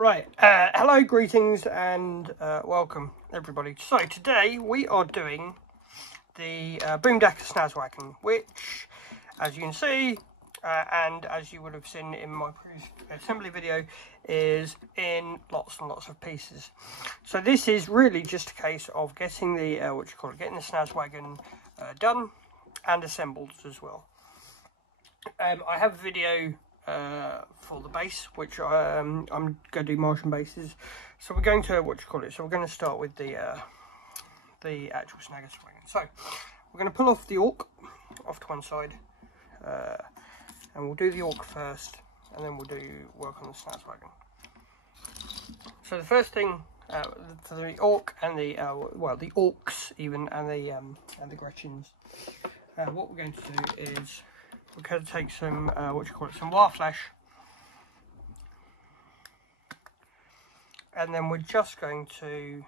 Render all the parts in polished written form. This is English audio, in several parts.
Right, hello, greetings, and welcome, everybody. So, today we are doing the BOOMDAKKA SNAZZWAGON, which, as you can see, and as you would have seen in my previous assembly video, is in lots and lots of pieces. So this is really just a case of getting the, getting the SNAZZWAGON done and assembled as well. I have a video for the base, which I'm going to do Martian bases. So we're going to so we're going to start with the actual SNAZZWAGON. So we're going to pull off the orc off to one side, and we'll do the orc first, and then we'll do work on the SNAZZWAGON. So the first thing for the orc and the the orcs even and the Gretchens, what we're going to do is we're going to take some some wire flash, and then we're just going to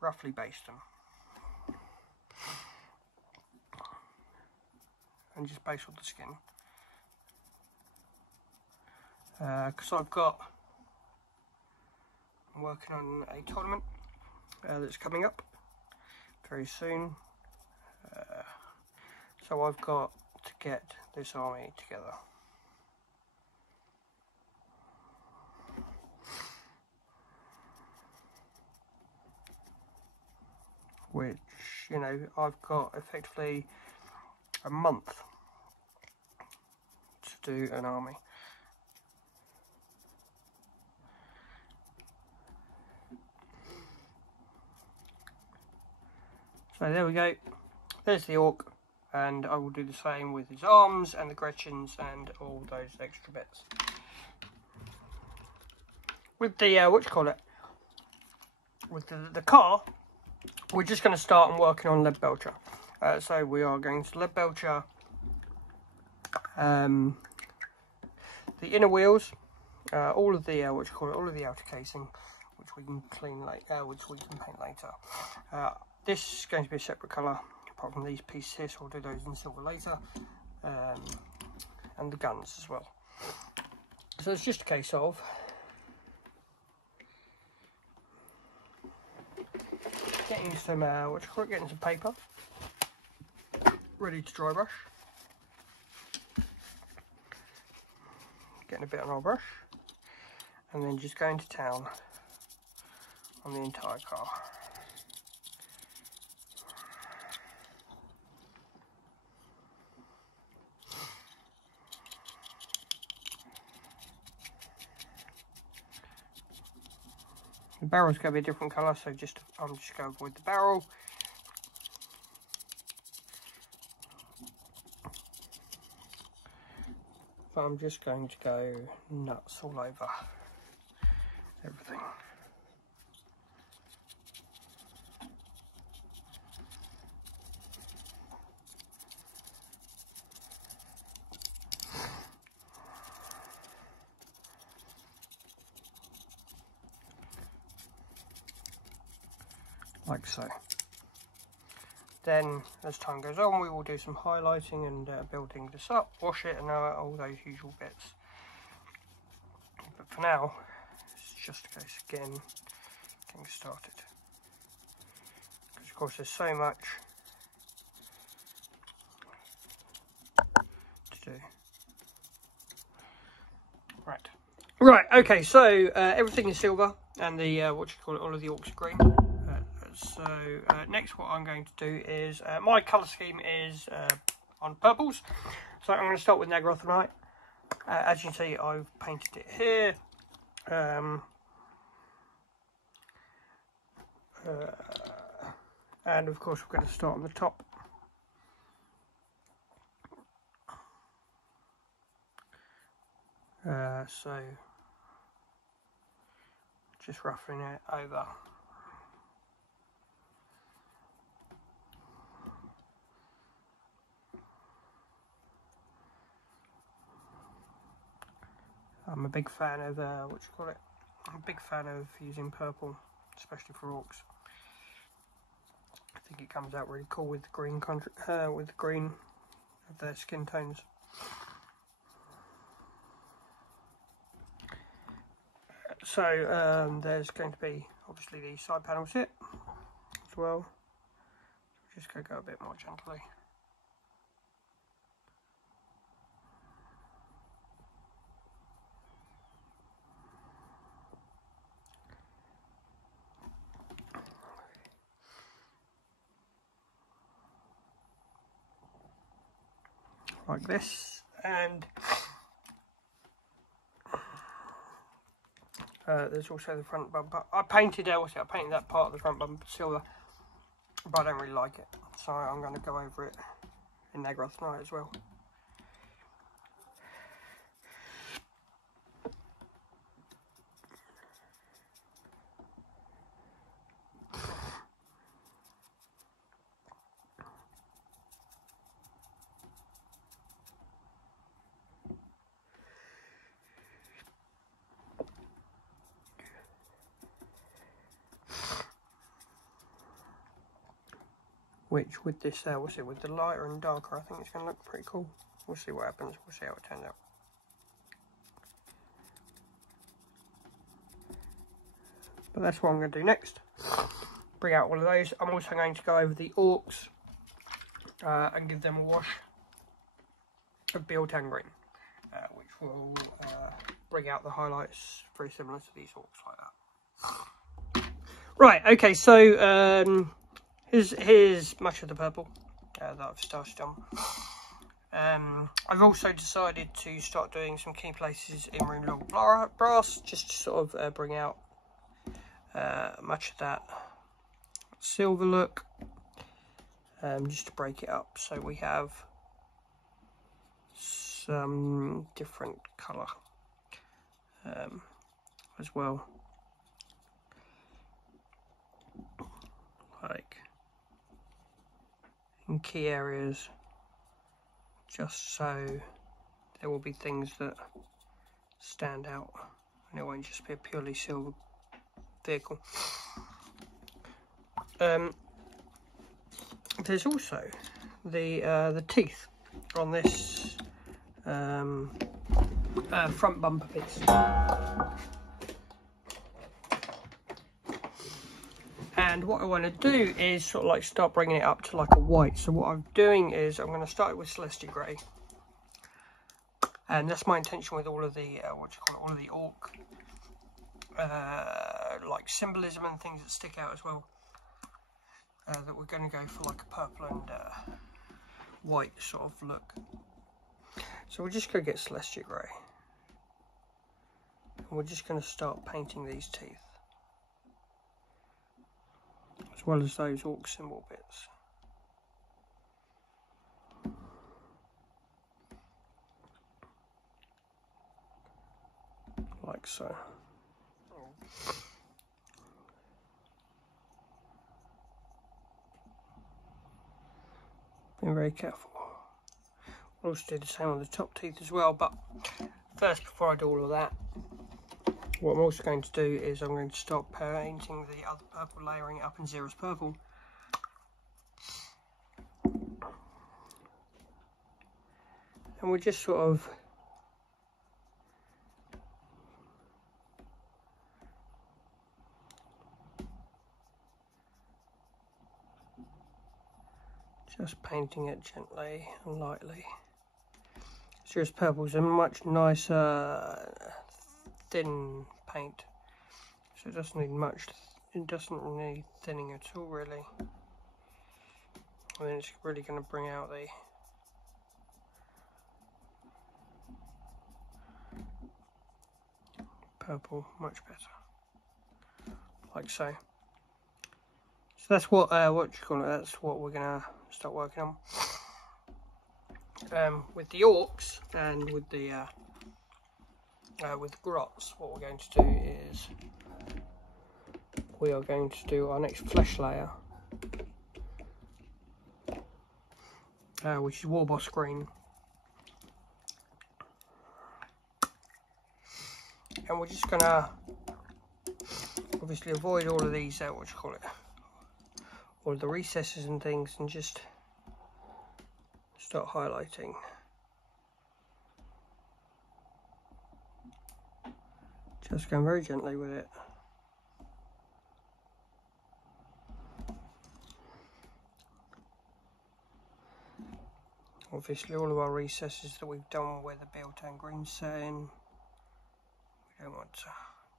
roughly baste them, and just baste all the skin, because I'm working on a tournament that's coming up very soon, so I've got to get this army together. Which, you know, I've got effectively a month to do an army. So there we go, there's the orc, and I will do the same with his arms and the Gretchens and all those extra bits. With the, with the car, we're just going to start on working on lead belcher. So we are going to lead belcher the inner wheels, all of the all of the outer casing, which we can clean later, which we can paint later. This is going to be a separate colour apart from these pieces here, so we'll do those in silver later, and the guns as well. So it's just a case of getting some getting some paper ready to dry brush, getting a bit on our brush, and then just going to town on the entire car. The barrel's going to be a different colour, so I'm just going to avoid the barrel. But I'm just going to go nuts all over everything. Like so. Then, as time goes on, we will do some highlighting and building this up, wash it, and all those usual bits. But for now, it's just a case of getting started. Because of course, there's so much to do. Right. Okay. So everything is silver, and the all of the orcs are green. So next what I'm going to do is, my colour scheme is on purples. So I'm going to start with Nagrothanite. As you can see, I've painted it here. And of course we're going to start on the top. So just roughing it over. I'm a big fan of I'm a big fan of using purple, especially for orcs. I think it comes out really cool with the green of their skin tones. So there's going to be obviously these side panels here as well. Just going to go a bit more gently. Like this, and there's also the front bumper. I painted that part of the front bumper silver, but I don't really like it, so I'm going to go over it in Negro tonight as well. Which with this, with the lighter and darker, I think it's going to look pretty cool. We'll see what happens. We'll see how it turns out. But that's what I'm going to do next. Bring out all of those. I'm also going to go over the orcs and give them a wash of Biltang green, which will bring out the highlights very similar to these orcs like that. Right, okay, so here's much of the purple that I've started on. I've also decided to start doing some key places in room level brass, just to sort of bring out much of that silver look, just to break it up, so we have some different colour as well, like in key areas, just so there will be things that stand out and it won't just be a purely silver vehicle. There's also the teeth on this front bumper piece, and what I want to do is sort of like start bringing it up to like a white. So what I'm doing is I'm going to start with Celestia Grey, and that's my intention with all of the all of the orc like symbolism and things that stick out as well, that we're going to go for like a purple and white sort of look. So we're just going to get Celestia Grey, and we're just going to start painting these teeth as well as those orc symbol bits. Like so. Being very careful. I'll also do the same on the top teeth as well, but first, before I do all of that, what I'm also going to do is I'm going to start painting the other purple, layering it up in Xeris purple. And we're just sort of just painting it gently and lightly. Xeris purple is a much nicer thin paint, so it doesn't need much. It doesn't need thinning at all, really. And then it's really going to bring out the purple much better, like so. So that's what that's what we're gonna start working on. With the orcs and with the grots, what we're going to do is we are going to do our next flesh layer, which is Warboss green, and we're just gonna obviously avoid all of these all of the recesses and things, and just start highlighting. Just going very gently with it. Obviously all of our recesses that we've done where the built-in green setting, we don't want to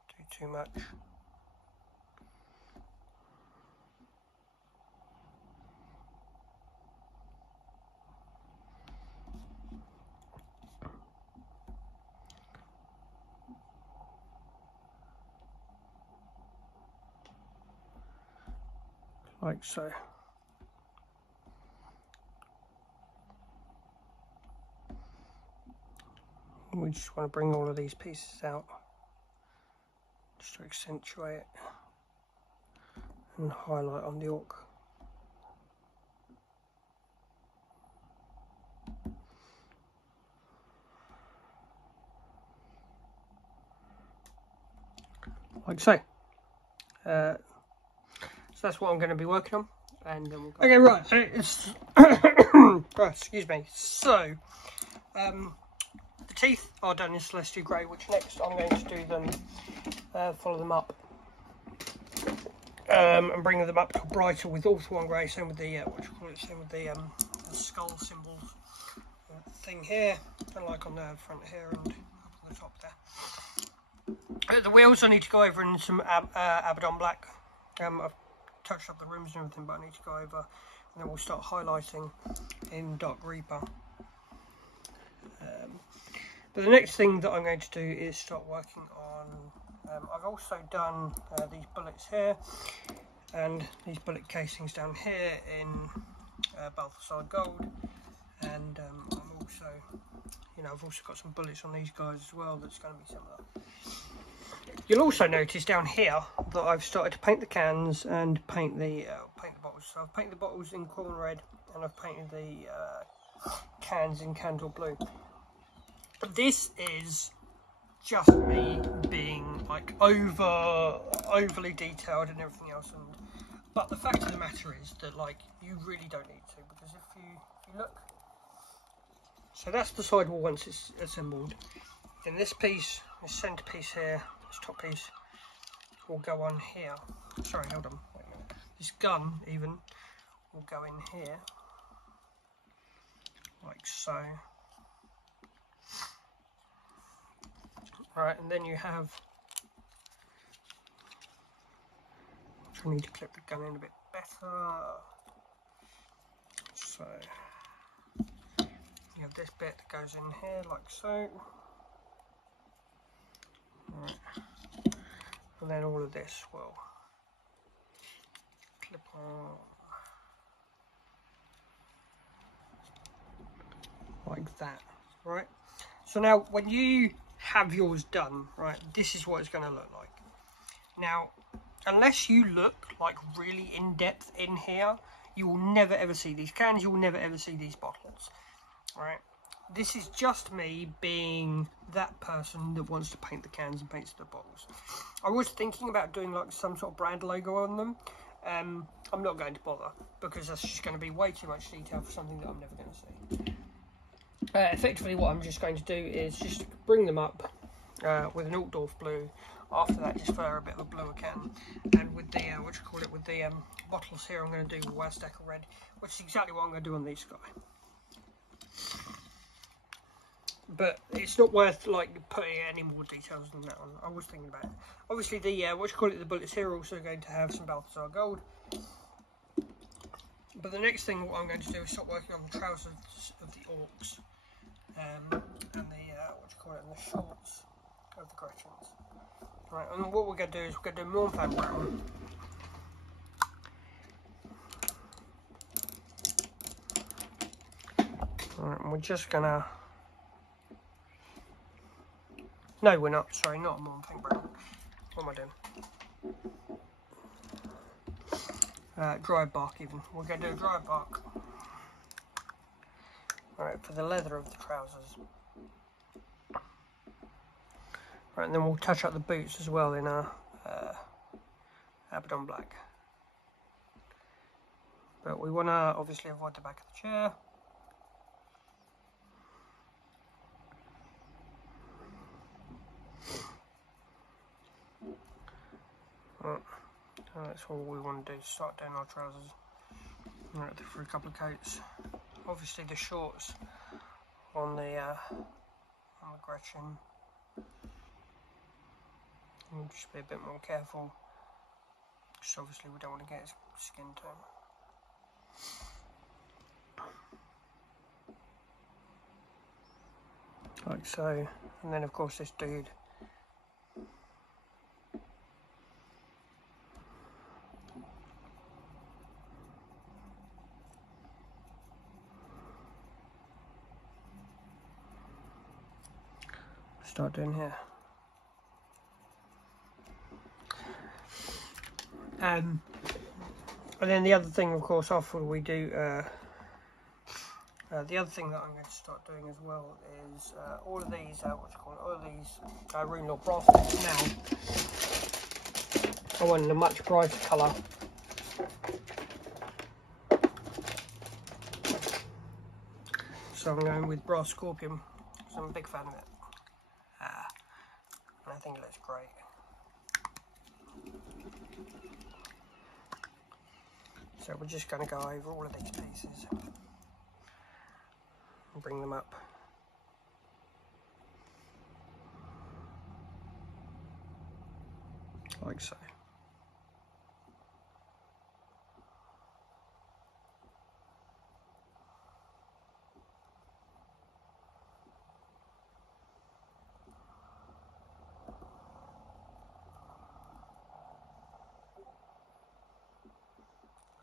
do too much. Like so. We just want to bring all of these pieces out just to accentuate and highlight on the orc. Like so. So that's what I'm going to be working on, and then we'll go. Okay, right. It's oh, excuse me. So, the teeth are done in Celestial Grey, which next I'm going to do them, follow them up, and bring them up to brighter with Orthwan Grey. Same with the same with the skull symbol thing here, and like on the front here and up on the top there. The wheels I need to go over in some Abaddon Black. I've touched up the rims and everything, but I need to go over, and then we'll start highlighting in Dark Reaper. But the next thing that I'm going to do is start working on, I've also done these bullets here, and these bullet casings down here in Balthasar Gold, and I'm also, I've also got some bullets on these guys as well that's going to be similar. You'll also notice down here that I've started to paint the cans and paint the bottles. So I've painted the bottles in corn red, and I've painted the cans in candle blue. This is just me being like overly detailed and everything else, but the fact of the matter is that like you really don't need to, because if you look, so that's the sidewall once it's assembled. Then this piece, this centre piece here, this top piece will go on here. Sorry, hold on, wait a minute. This gun even will go in here, like so. Right, and then you have, I need to clip the gun in a bit better. So you have this bit that goes in here like so. Right. And then all of this will clip on like that, right? So now when you have yours done, right, this is what it's going to look like. Now, unless you look like really in depth in here, you will never ever see these cans, you will never ever see these bottles, right? This is just me being that person that wants to paint the cans and paints the bottles. I was thinking about doing like some sort of brand logo on them. I'm not going to bother, because that's just going to be way too much detail for something that I'm never going to see. Effectively what I'm just going to do is just bring them up with an Altdorf blue. After that, just for a bit of a bluer can, and with the with the bottles here, I'm going to do BOOMDAKKA red, which is exactly what I'm going to do on these guys. But it's not worth like putting any more details than that on. I was thinking about it. Obviously, the the bullets here are also going to have some Balthasar Gold. But the next thing what I'm going to do is start working on the trousers of the orcs, and the and the shorts of the Gretchens. Right, and what we're going to do is we're going to do Mournfang brown. Right, and we're just gonna. No, we're not. Sorry, not a Mournfang brown. What am I doing? Dry bark even. We're going to do a dry bark. Alright, for the leather of the trousers. Right, and then we'll touch up the boots as well in our Abaddon Black. But we want to obviously avoid the back of the chair. that's all we want to do, start doing our trousers. For a couple of coats. Obviously the shorts on the Gretchen, we'll just be a bit more careful, because obviously we don't want to get his skin tone. Like so, and then of course this dude. Start doing here. And then the other thing, of course, after we do, the other thing that I'm going to start doing as well is all of these, all of these room or brass now. I want in a much brighter colour. So I'm going with brass scorpion, because I'm a big fan of it. And I think it looks great. So we're just going to go over all of these pieces and bring them up. Like so.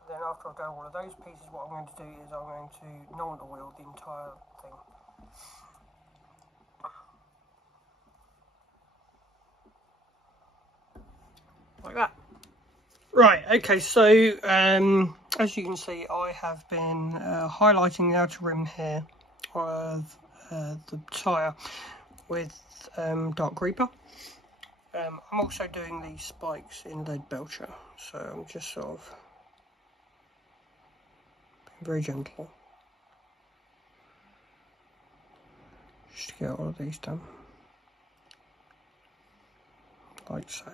Then after I've done all of those pieces, what I'm going to do is I'm going to non-oil the entire thing. Like that. Right, okay, so as you can see, I have been highlighting the outer rim here of the tyre with dark Reaper. I'm also doing these spikes in lead belcher, so I'm just sort of very gentle, just to get all of these done, like so.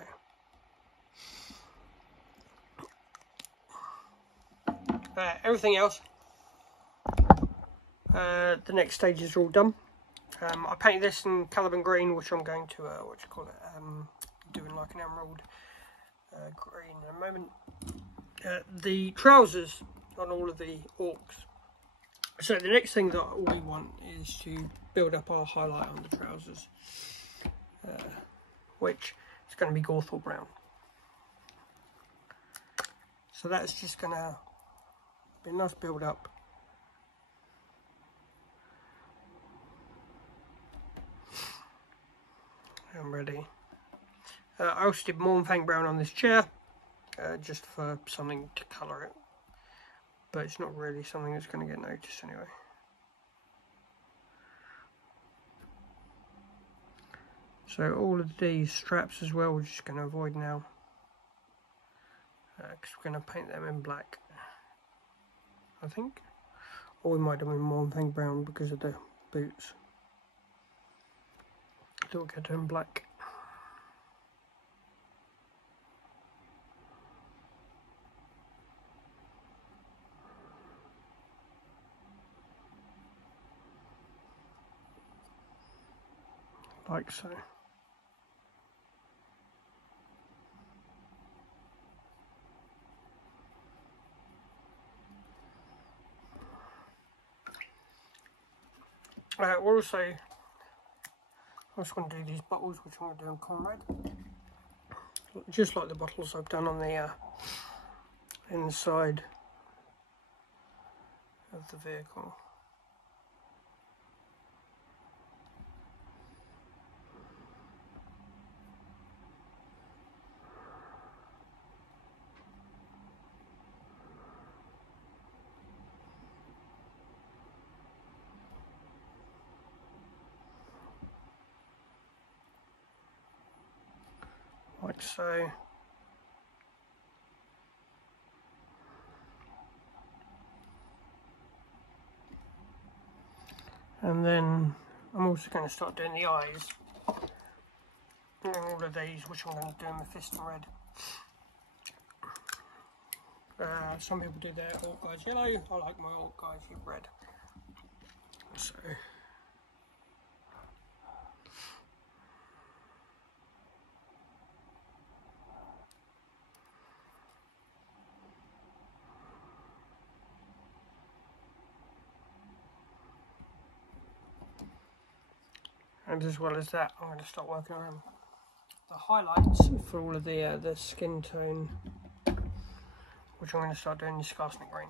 Everything else, the next stages are all done. I painted this in Caliban green, which I'm going to, doing like an emerald green in a moment. The trousers on all of the orcs. So the next thing that we want is to build up our highlight on the trousers, which is going to be Gorthal brown. So that's just going to be a nice build up. I'm ready. I also did Mornfang brown on this chair, just for something to colour it. But it's not really something that's going to get noticed anyway. So all of these straps as well, we're just going to avoid now, because we're going to paint them in black, I think. Or we might have been Mornfang brown because of the boots. I thought we'd get them black. Like so. We're also, I'm just going to do these bottles, which I'm going to do in Conrad, just like the bottles I've done on the inside of the vehicle. Like so. And then I'm also going to start doing the eyes. And all of these, which I'm going to do in the Fist and Red. Some people do their orc guys yellow. I like my orc guys red. So. And as well as that, I'm going to start working on the highlights for all of the skin tone, which I'm going to start doing in Scarsnick green.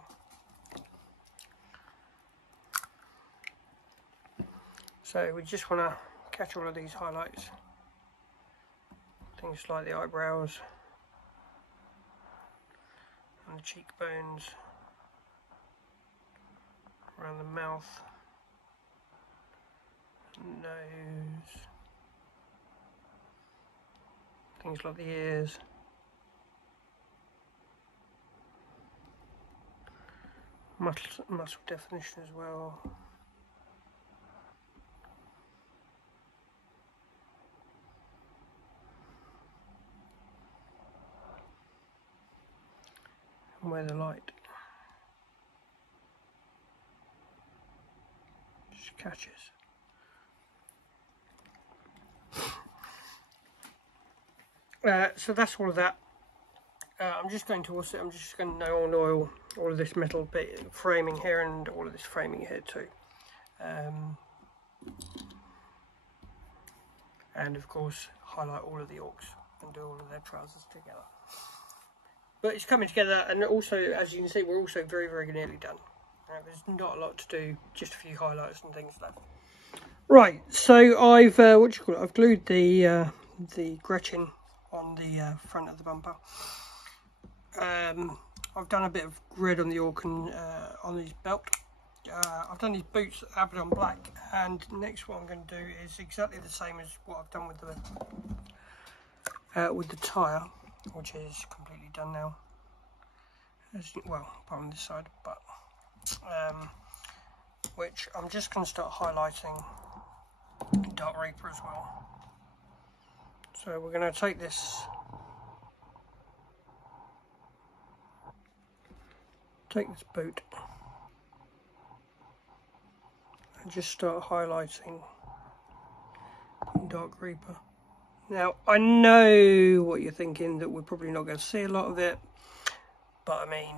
So we just want to catch all of these highlights, things like the eyebrows and the cheekbones, around the mouth, nose, things like the ears, muscle definition as well. And where the light just catches. So that's all of that. I'm just going to oil all of this metal bit framing here and all of this framing here too. And of course highlight all of the orcs and do all of their trousers together. But it's coming together, and also as you can see we're also very nearly done. There's not a lot to do, just a few highlights and things left. Right, so I've I've glued the Gretchen on the front of the bumper. I've done a bit of red on the orc and on his belt. I've done his boots Abaddon black, and next what I'm going to do is exactly the same as what I've done with the tyre, which is completely done now. Well, apart from this side, but which I'm just going to start highlighting Dark Reaper as well. So we're going to take this boot and just start highlighting Dark Reaper. Now I know what you're thinking, that we're probably not going to see a lot of it, but I mean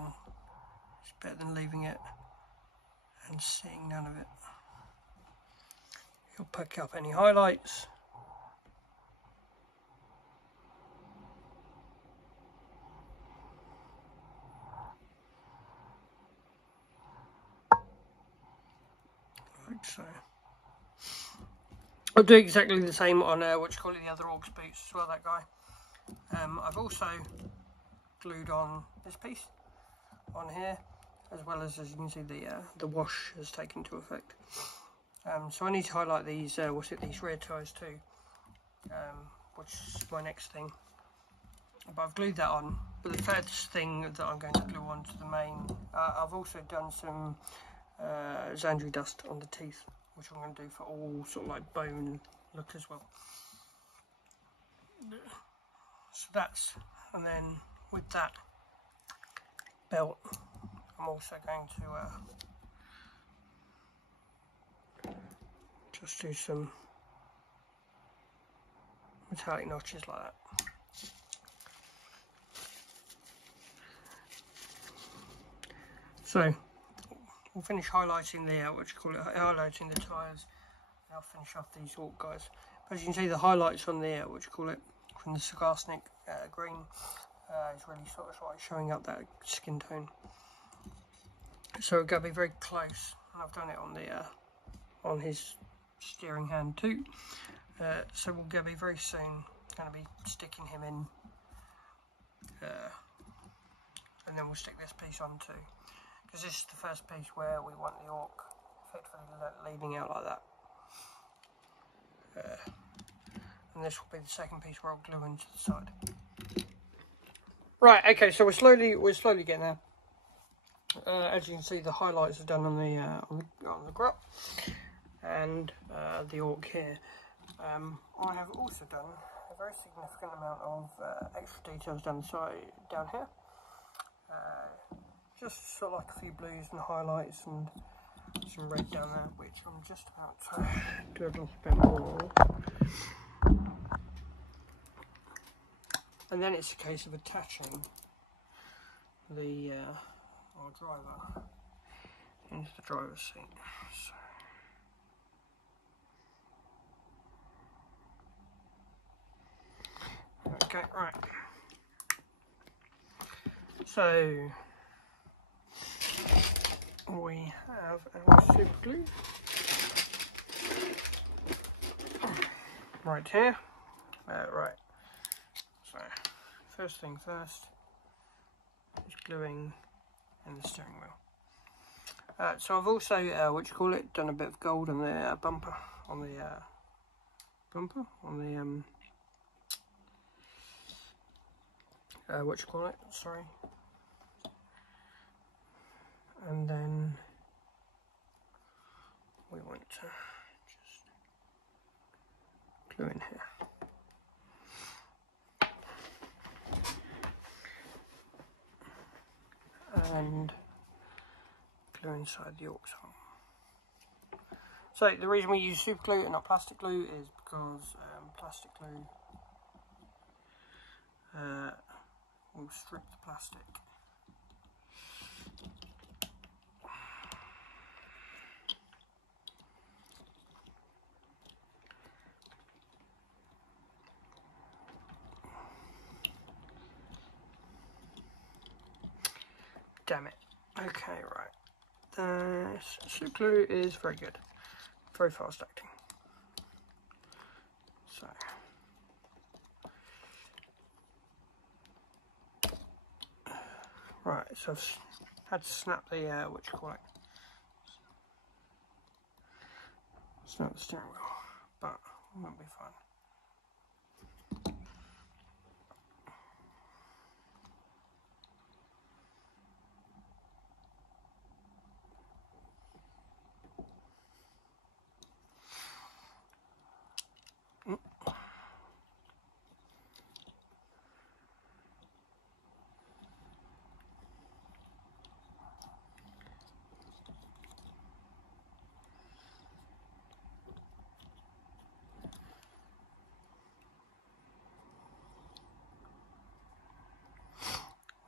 it's better than leaving it and seeing none of it. You'll pick up any highlights. Like so. I'll do exactly the same on the other orc's boots as well, that guy. I've also glued on this piece on here, as well as you can see the wash has taken to effect. So I need to highlight these these rear tyres too, which is my next thing. But I've glued that on. But the first thing that I'm going to glue on to the main, I've also done some Xandri dust on the teeth, which I'm going to do for all sort of like bone look as well. So that's, and then with that belt, I'm also going to just do some metallic notches like that. So we'll finish highlighting highlighting the tyres, and I'll finish off these orc guys. As you can see, the highlights on the from the Scarsnick green is really sort of like showing up that skin tone. So we're going to be very close, and I've done it on the on his steering hand too. So we're going to be very soon going to be sticking him in, and then we'll stick this piece on too, because this is the first piece where we want the orc effectively leaning out like that. And this will be the second piece where I'll glue into the side. Right, okay, so we're slowly getting there. As you can see, the highlights are done on the grot and the orc here. I have also done a very significant amount of extra details down here. just sort of like a few blues and highlights and some red down there, which I'm just about to do a little bit more. And then it's a case of attaching the our driver into the driver's seat. So, okay, right. So we have our super glue right here. Right. So first thing first is gluing in the steering wheel. So I've also done a bit of gold on the bumper, on the sorry. And then we want to just glue in here. And glue inside the aux hole. So the reason we use super glue and not plastic glue is because plastic glue will strip the plastic. Damn it. Okay, right. This super glue is very good. Very fast acting. So. Right, so I've had to snap the, snap the steering wheel, but it won't be fun.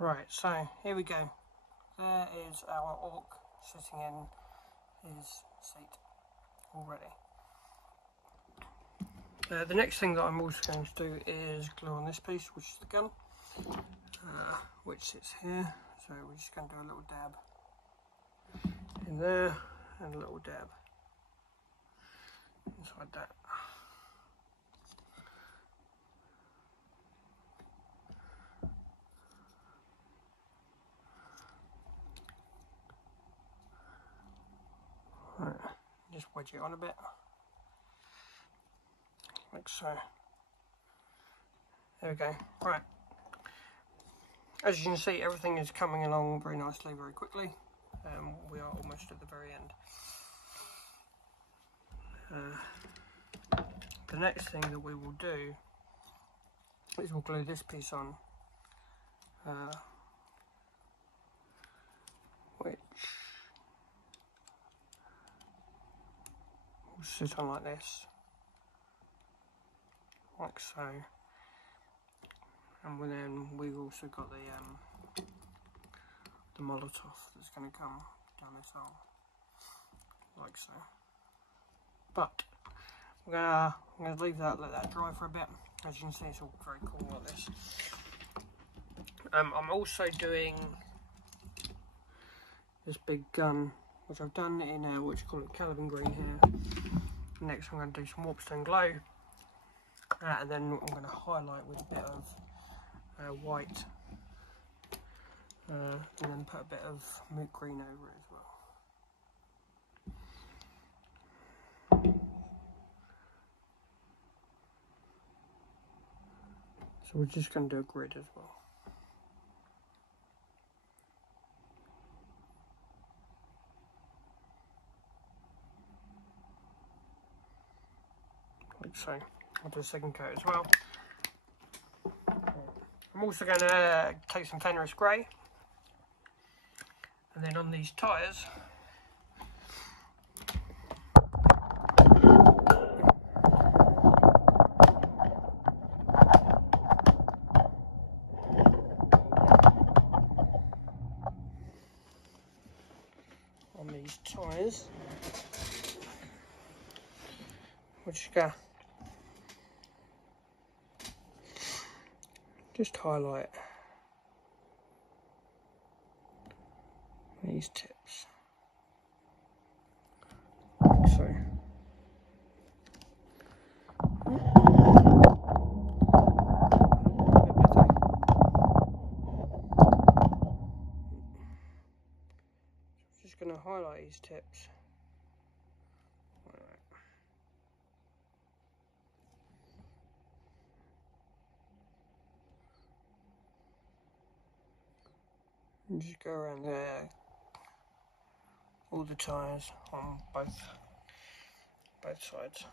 Right, so here we go. There is our aux sitting in his seat already. The next thing that I'm also going to do is glue on this piece, which is the gun, which sits here. So we're just going to do a little dab in there and a little dab inside that. Right, just wedge it on a bit, like so. There we go. Right. As you can see, everything is coming along very nicely, very quickly. We are almost at the very end. The next thing that we will do is we'll glue this piece on, which will sit on like this, like so. And then we've also got the Molotov that's going to come down this hole, like so. But I'm going to leave that, let that dry for a bit. As you can see, it's all very cool like this. I'm also doing this big gun, which I've done in Caliban green here. Next, I'm going to do some warpstone glow, and then I'm going to highlight with a bit of white, and then put a bit of moot green over it as well. So we're just going to do a grid as well. Like so. I'll do a second coat as well. I'm also going to take some Fenris grey And then on these tyres, which go just highlight these tips. So just going to highlight these tips. And just go around there, all the tyres on both sides.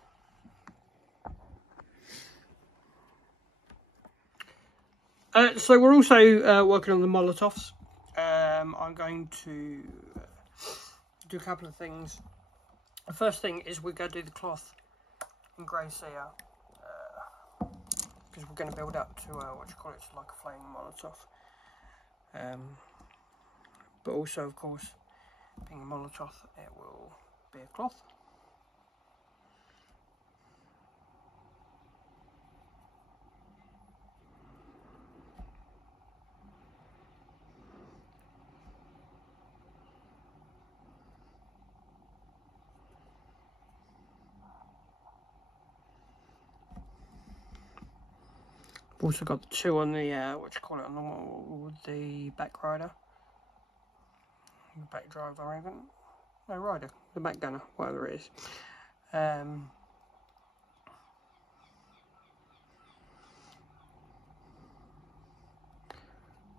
So we're also working on the Molotovs. I'm going to do a couple of things. The first thing is we're going to do the cloth in grey cedar, because we're going to build up to what you call it, like a flaming Molotov. But also, of course, being a Molotov, it will be a cloth. I've also got the two on the what you call it, on the back rider, the back driver, even no rider, the back gunner, whatever it is.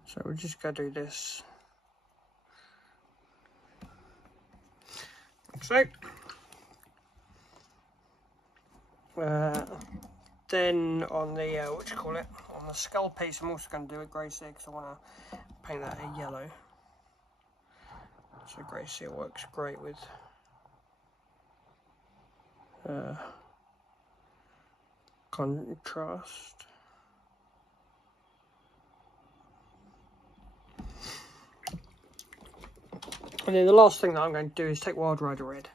So we're just going to do this. Like so. Then on the what you call it, on the skull piece, I'm also going to do a grey seal because I want to paint that a yellow. So grey seal works great with contrast. And then the last thing that I'm going to do is take Wild Rider Red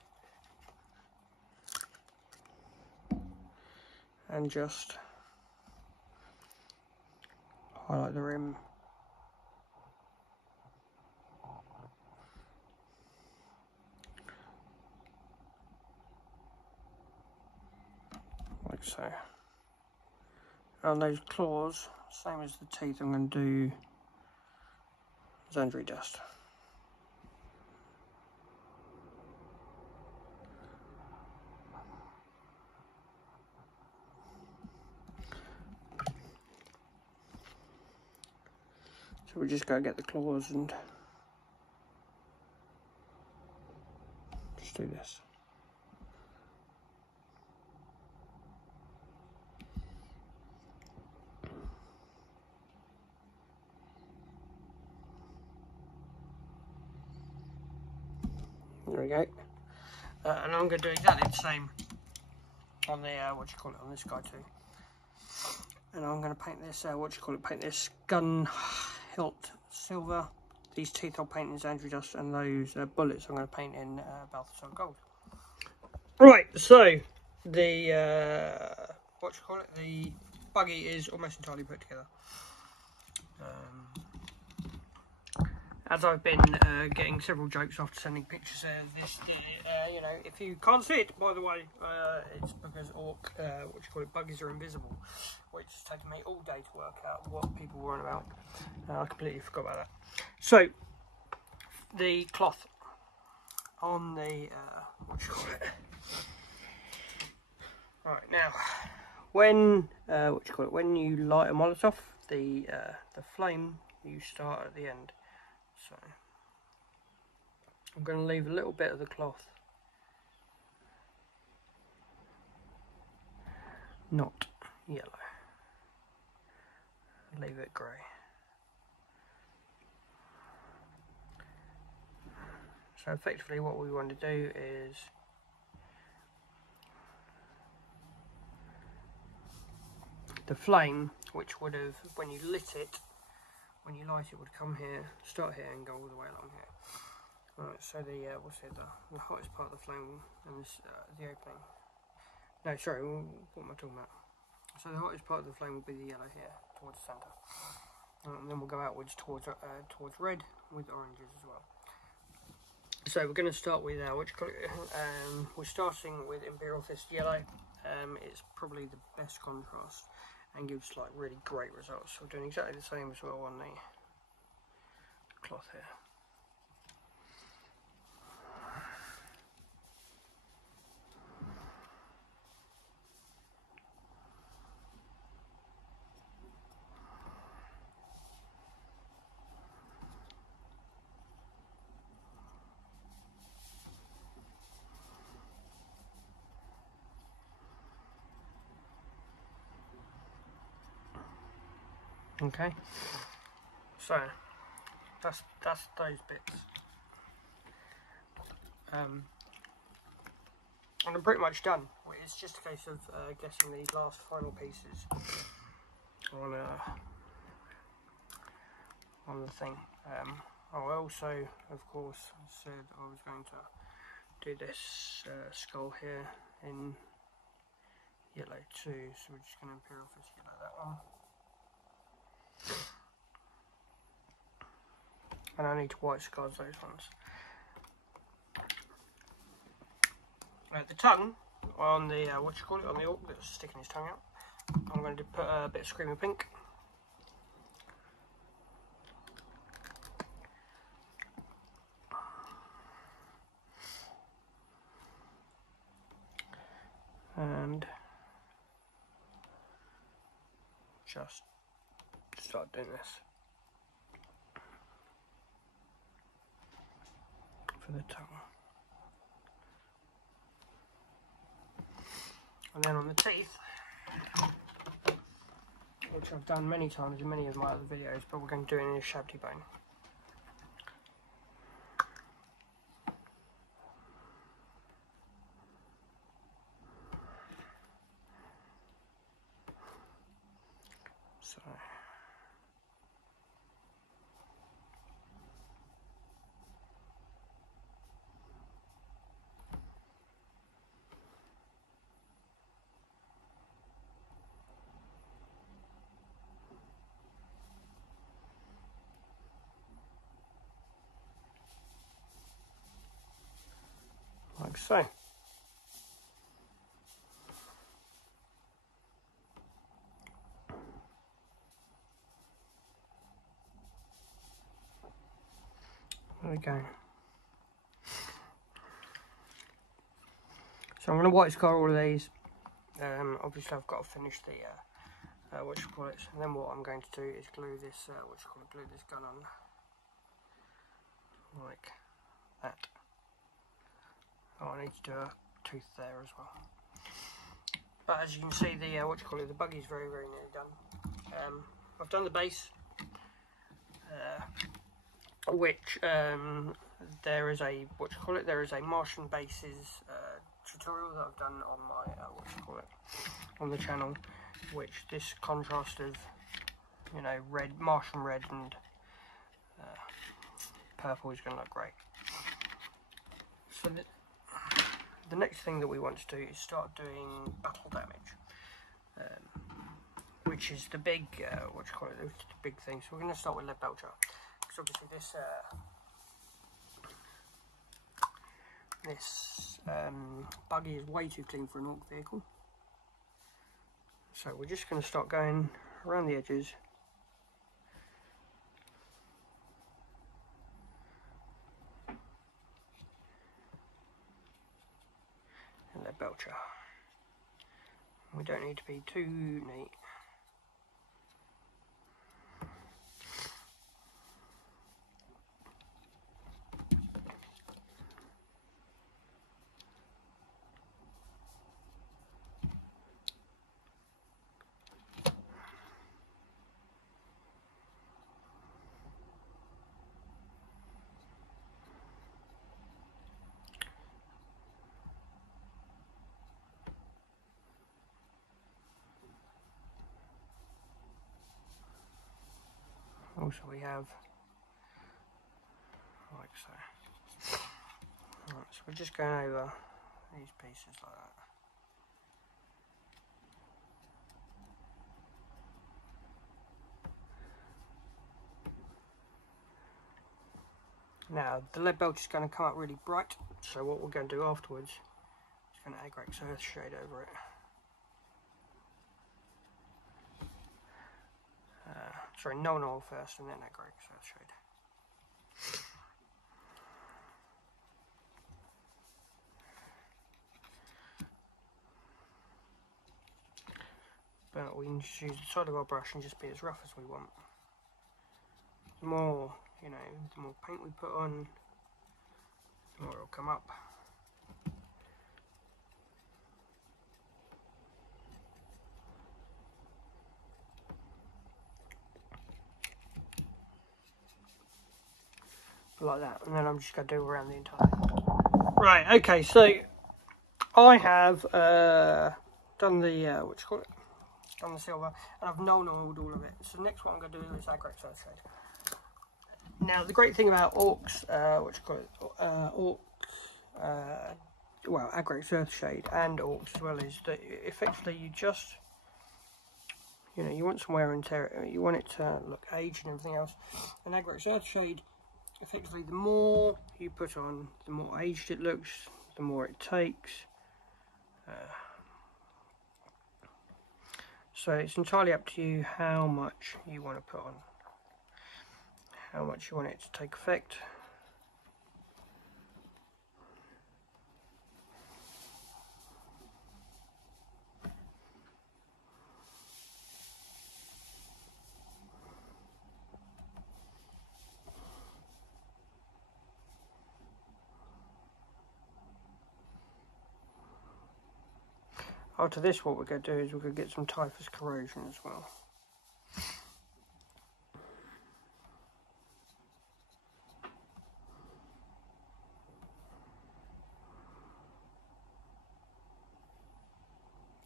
and just highlight the rim. Like so. And those claws, same as the teeth, I'm going to do Zandri dust. So we just go get the claws and just do this. There we go. And I'm going to do exactly the same on the what do you call it, on this guy too. And I'm going to paint this what do you call it, paint this gun hilt silver. These teeth I'll paint in Zandri dust, and those bullets I'm going to paint in Balthasar gold. Right, so the what do you call it, the buggy is almost entirely put together. As I've been getting several jokes after sending pictures of this, you know, if you can't see it, by the way, it's because what do you call it, buggies are invisible, which has taken me all day to work out what people were on about. I completely forgot about that. So, the cloth on the, what do you call it? Right, now, when, what do you call it, when you light a Molotov, the flame, you start at the end. So I'm going to leave a little bit of the cloth not yellow, leave it grey. So effectively what we want to do is the flame, which would have, when you light it, would come here, start here and go all the way along here. Right, so the hottest part of the flame and this, the opening. No, sorry, what am I talking about? So the hottest part of the flame will be the yellow here, towards the centre. And then we'll go outwards towards red with oranges as well. So we're going to start with we're starting with Imperial Fist Yellow. It's probably the best contrast and gives like really great results. So we're doing exactly the same as well on the cloth here. Okay, so that's those bits, and I'm pretty much done. It's just a case of getting these last final pieces on the thing. I also, of course, said I was going to do this skull here in yellow too, so we're just going to Imperial Fist Yellow that one. And I need to white scars those ones. The tongue on the on the orc that's sticking his tongue out, I'm going to put a bit of Screaming Pink. And just start doing this for the tongue. And then on the teeth, which I've done many times in many of my other videos, but we're going to do it in a shabby bone. So like so. There we go. So I'm going to white scar all of these. Obviously I've got to finish the and then what I'm going to do is glue this glue this gun on like that. Oh, I need to do a tooth there as well. But as you can see, the the buggy is very nearly done. I've done the base, which there is a there is a Martian bases tutorial that I've done on my on the channel, which this contrast of red, Martian red and purple is going to look great. So the next thing that we want to do is start doing battle damage, which is the big the big thing. So we're going to start with Lead Belcher, because obviously this buggy is way too clean for an orc vehicle. So we're just going to start going around the edges. And Lead Belcher. We don't need to be too neat. Also we have, like so. Right, so we're just going over these pieces like that. Now the lead belt is going to come up really bright, so what we're going to do afterwards is going to Agrex earth shade over it. Sorry, Nuln Oil first and then Agrex earth shade. But we can just use the side of our brush and just be as rough as we want. The more, you know, the more paint we put on, the more it'll come up. Like that, and then I'm just going to do around the entire thing. Right, okay, so I have done the, what do you call it? Done the silver, and I've Nuln Oiled all of it. So the next one I'm going to do is Agrex earth shade. Now, the great thing about Orcs, what do you call it? Well, Agrex earth shade and Orcs as well, is that effectively you just, you know, you want some wear and tear, you want it to look aged and everything else. And Agrex earth shade, effectively, the more you put on, the more aged it looks, the more it takes. So it's entirely up to you how much you want to put on, how much you want it to take effect. After this, what we're going to do is we're going to get some typhus corrosion as well.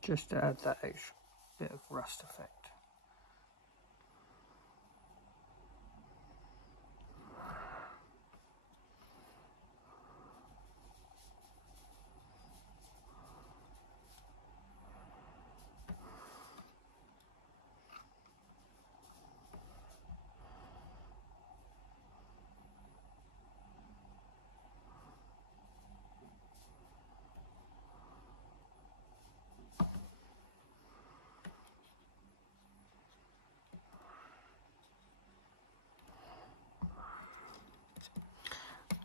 Just to add that extra bit of rust effect.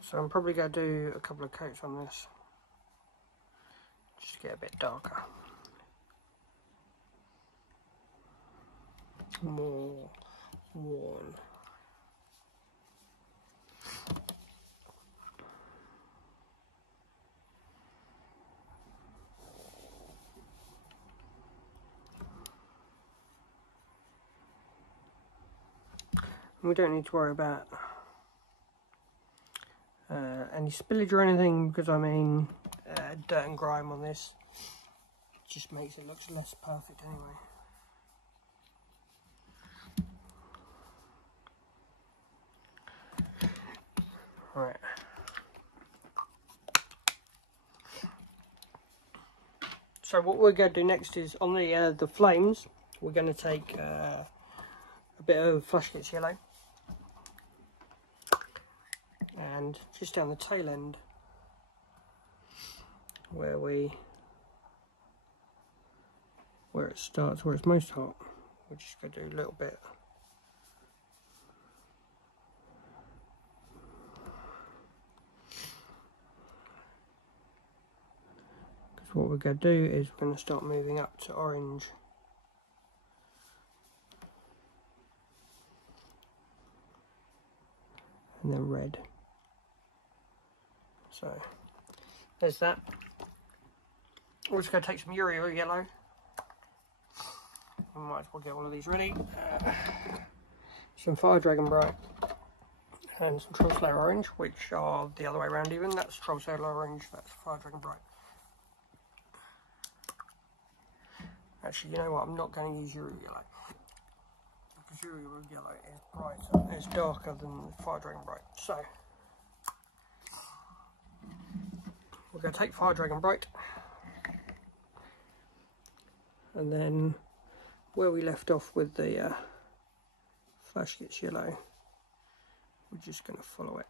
So I'm probably going to do a couple of coats on this, just to get a bit darker. More worn. And we don't need to worry about any spillage or anything, because I mean dirt and grime on this just makes it look less perfect anyway. Right. So what we're going to do next is on the flames, we're going to take a bit of Flushkits yellow, and just down the tail end where it starts, where it's most hot, we're just going to do a little bit. Because what we're going to do is we're going to start moving up to orange. And then red. So there's that. We're just going to take some Uriel yellow. We might as well get all of these ready. Some Fire Dragon Bright and some Troll Slayer Orange, which are the other way around even. That's Troll Slayer Orange, that's Fire Dragon Bright. Actually, you know what, I'm not going to use Uriel yellow, because material of yellow is brighter, is darker than the Fire Dragon Bright. So we're going to take Fire Dragon Bright, and then where we left off with the Flash Gets Yellow, we're just going to follow it.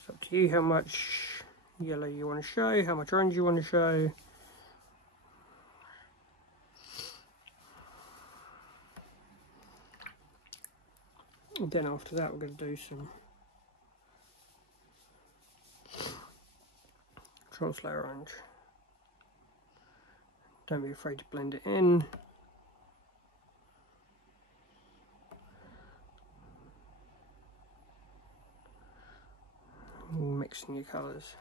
It's up to you how much yellow you want to show, how much orange you want to show. And then after that we're going to do some Translator Orange. Don't be afraid to blend it in. Mixing your colours.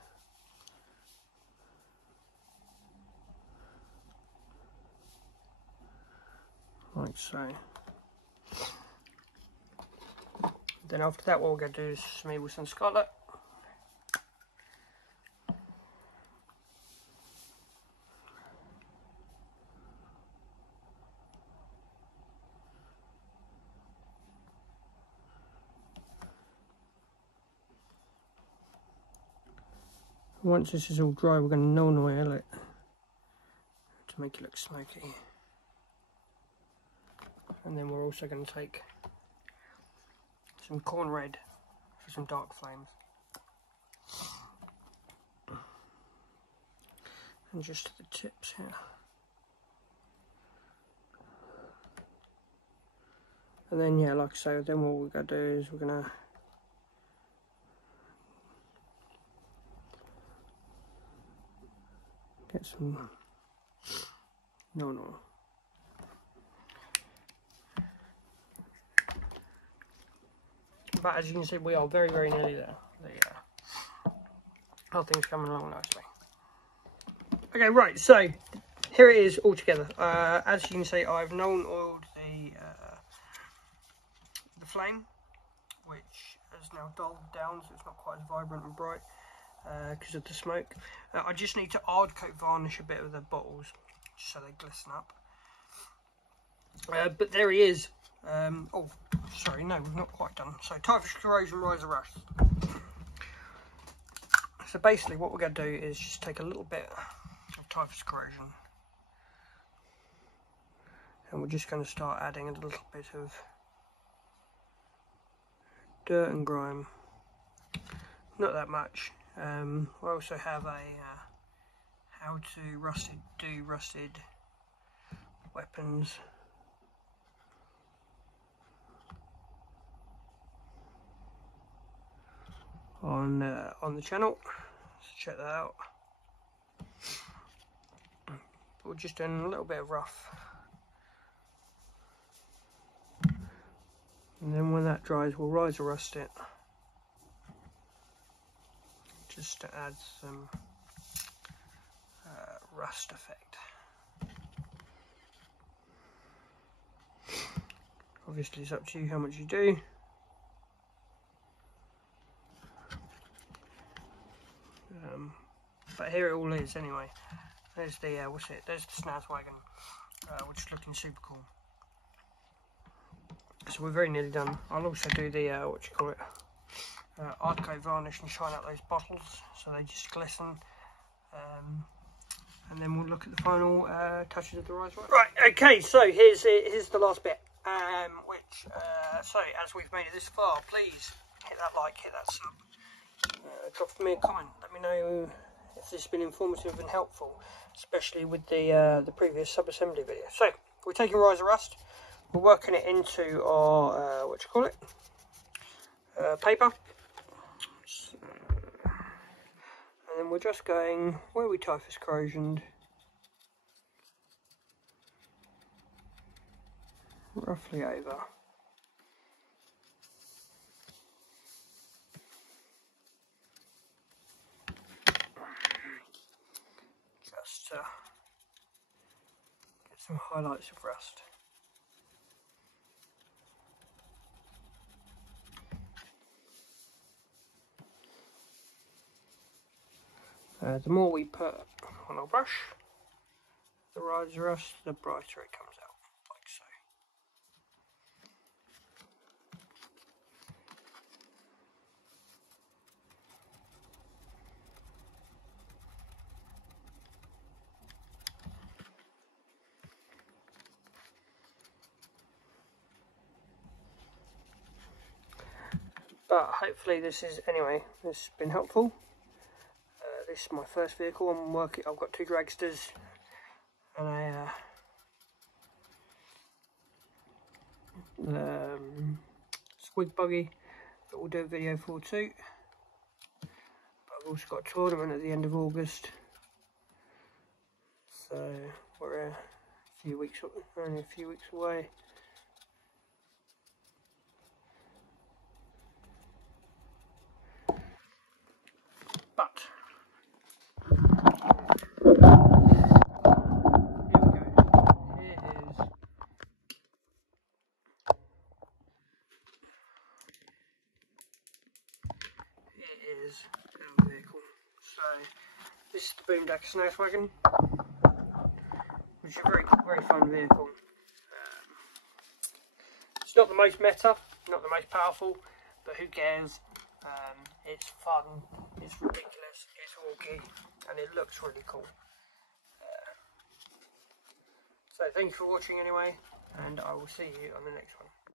Like so. Then after that what we're going to do is smear some Scarlet. Once this is all dry, we're going to non oil it to make it look smoky. And then we're also going to take some corn red for some dark flames. And just the tips here. And then, yeah, like I say, then what we're going to do is we're going to get some no. But as you can see, we are very, very nearly there. Our thing's coming along nicely. Okay, right, so here it is all together. As you can see, I've oiled the flame, which has now dulled down, so it's not quite as vibrant and bright because of the smoke. I just need to hard coat varnish a bit of the bottles just so they glisten up. But there he is. Oh, sorry, no, we've not quite done. So, Typhus Corrosion, Rise of Rust. So basically what we're going to do is just take a little bit of Typhus Corrosion, and we're just going to start adding a little bit of dirt and grime. Not that much. We also have a how to do rusted weapons on the channel, so check that out. We're just doing a little bit of rough, and then when that dries we'll rise or rust it, just to add some rust effect. Obviously it's up to you how much you do. But here it all is anyway. There's the there's the Snazwagon, which is looking super cool. So we're very nearly done. I'll also do the hard coat varnish and shine out those bottles so they just glisten. And then we'll look at the final touches of the Rise. Right, okay, so here's the last bit. So as we've made it this far, please hit that like, hit that sub. Drop me a comment, let me know if this has been informative and helpful, especially with the previous sub-assembly video. So, we're taking Rise of Rust, we're working it into our, paper. So, and then we're just going, where we Typhus Corrosioned, roughly over. Just get some highlights of rust. The more we put on our brush, the riser rust, the brighter it comes out, like so. But hopefully this has been helpful. This is my first vehicle. I've got 2 dragsters and a squig buggy that we'll do a video for too. But I've also got a tournament at the end of August, so we're only a few weeks away. But here we go. Here is our vehicle. So this is the BOOMDAKKA SNAZZWAGON, which is a very fun vehicle. It's not the most meta, not the most powerful, but who cares? It's fun, it's ridiculous, it's wonky, and it looks really cool. So thank you for watching anyway, and I will see you on the next one.